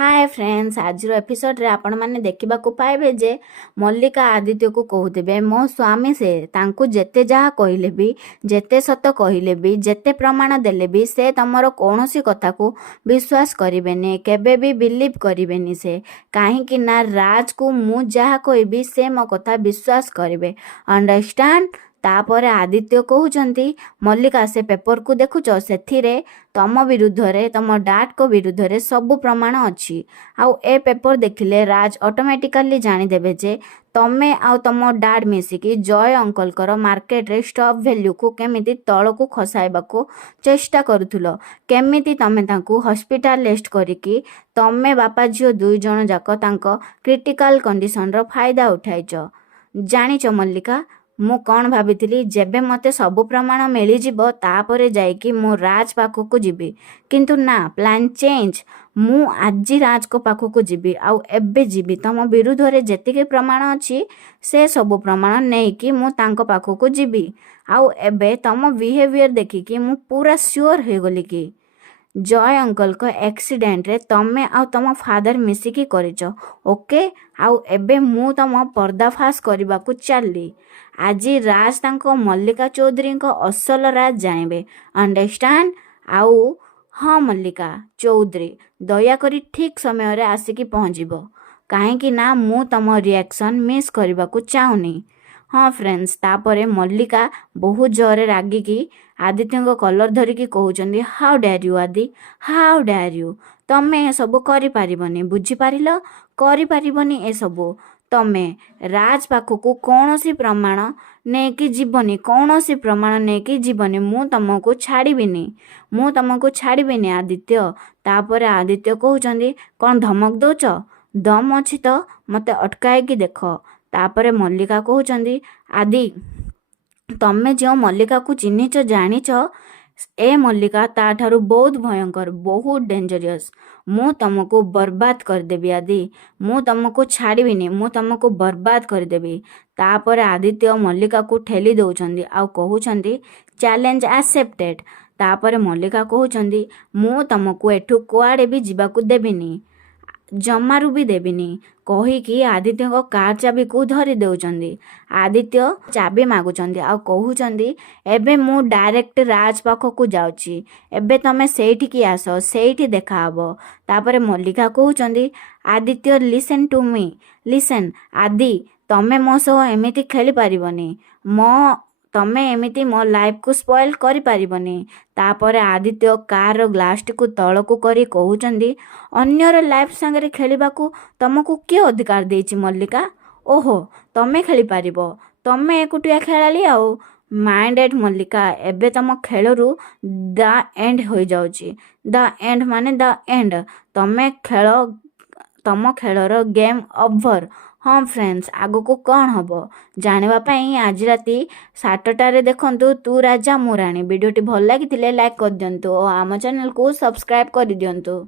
Hi friends आज episode रे आपण माने देखिबा को पाइबे जे मल्लिका आदित्य को कहूथिबे मो स्वामी से तांकु जेते जहा कहिले भी जेते सत कहिले भी जेते प्रमाण देले भी से तमर कोनोसी कथा को विश्वास करिवेनी केबे भी बिलीव करिवेनी से काहे कि ना राज को मु जहा कहबी से मो कथा विश्वास करिवे अंडरस्टैंड। तापर आदित्य कहउचंती मल्लिका से पेपर को देखुच सेथिरे तम विरुद्ध रे तम डाट को विरुद्ध रे सब प्रमाण अच्छी आउ ए पेपर देखिले राज ऑटोमेटिकली जानीदेवे जे तमे आउ तम डाड मिसिकी जय अंकल कर मार्केट रे स्टॉक वैल्यू को केमिति तळ को खसाइबा को चेष्टा करूथुलो केमिति तमे तांकू हॉस्पिटलाइज्ड करिकी तमे बापा झियो दुई जण जाक तांको क्रिटिकल कंडीशन रो फायदा उठाइच जानिच मल्लिका मु कौन भाभी जेबे मते सबु प्रमाण मिलीजिब तापरे जाइकी मु राज पाखक जीवी किंतु ना प्लान चेंज मु आज राज को पाखक जीवी आउ एबे जीवी तम विरुद्ध रे जेतिके प्रमाण अछि से सबु प्रमाण नेकी मु तांको पाखक जीवी आउ एबे तम बिहेवियर देखिकी मु पूरा श्योर हो गली कि जय अंकल को एक्सीडेंट रे तमे आउ तम फादर मिसिकी करिच ओके आउ एबे मु तम पर्दाफाश करबा को चलली आज राज तांको मल्लिका चौधरी को असल राज जानिबे अंडरस्टैंड आउ हाँ मल्लिका चौधरी दयाकरी ठीक समय रे आसिकी पहुँचब कहीं ना मु तम रिएक्शन मिस करबा को चाहूनी। हाँ फ्रेंड्स तापरे मल्लिका बहुत जोरे रागिकी आदित्य कलर धरिकी कहउचंदी how dare you Adi how dare you तमे सब करि पारिबनी बुझी पारिलो करि पारिबनी ए सब तमे राज पाखकू कौनसी प्रमाण नेकी जीवनी कौनसी प्रमाण नेकी जीवनी मु तुमको छाड़ीबिनी मु तुमको छाड़ीबिनी आदित्य। तापर आदित्य कहउचंदी कौन धमक दौच दम अछि तो मते अटकाएकी देख। तापर मल्लिका कहउचंदी आदि तमे जो मल्लिका को चिन्हिच जानिच ए मल्लिका ता ठारू बहुत भयंकर बहुत डेंजरियस मु तुमको बर्बाद करदेवी आदि मु तुमको छाड़ीबिनी मु तुमको बर्बाद करदेवी। तापर आदित्य मल्लिका को ठेली दौचंदी आउ कहउचंदी चैलेंज एक्सेप्टेड। तापर मल्लिका कहउचंदी मु तुमको एठू कुआडे भी जीवाकू देबिनी जमारू भी देबिनी कहीकि आदित्य को कार चाबी को धरी देउचंदी आदित्य चाबी मागुचंदी आ कहउचंदी एबे मु डायरेक्ट राज पाखकू जाउची एबे तमे सेठी की आस सेठी देखा हबो। तापर मल्लिका कहउचंदी Aditya listen to me listen Adi तमे मो सह एमिति खेली पारिबनी मो तमे एमिति मो लाइफ को स्पॉइल करि पारिबनी। तापर आदित्य कार ग्लास को तल को करी कहउचंदी अन्यर लाइफ संगे खेलिबाकू तमको किए अधिकार देछि मल्लिका ओहो तमे खेली पारिबो तमे एकुटिया खेलाली आउ माइंडेड मल्लिका एबे तम खेलरू द एंड हो जाउची द एंड माने द एंड तमे खेल तम खेलर गेम ओवर। हाँ फ्रेंड्स आगो को कौन हबो जानिबा पई आज राती 7टारे देखंतु तू राजा मु राणी वीडियोटी भल लागिथिले लाइक कर दियंतु और आम चैनल को सब्सक्राइब कर दियंतु।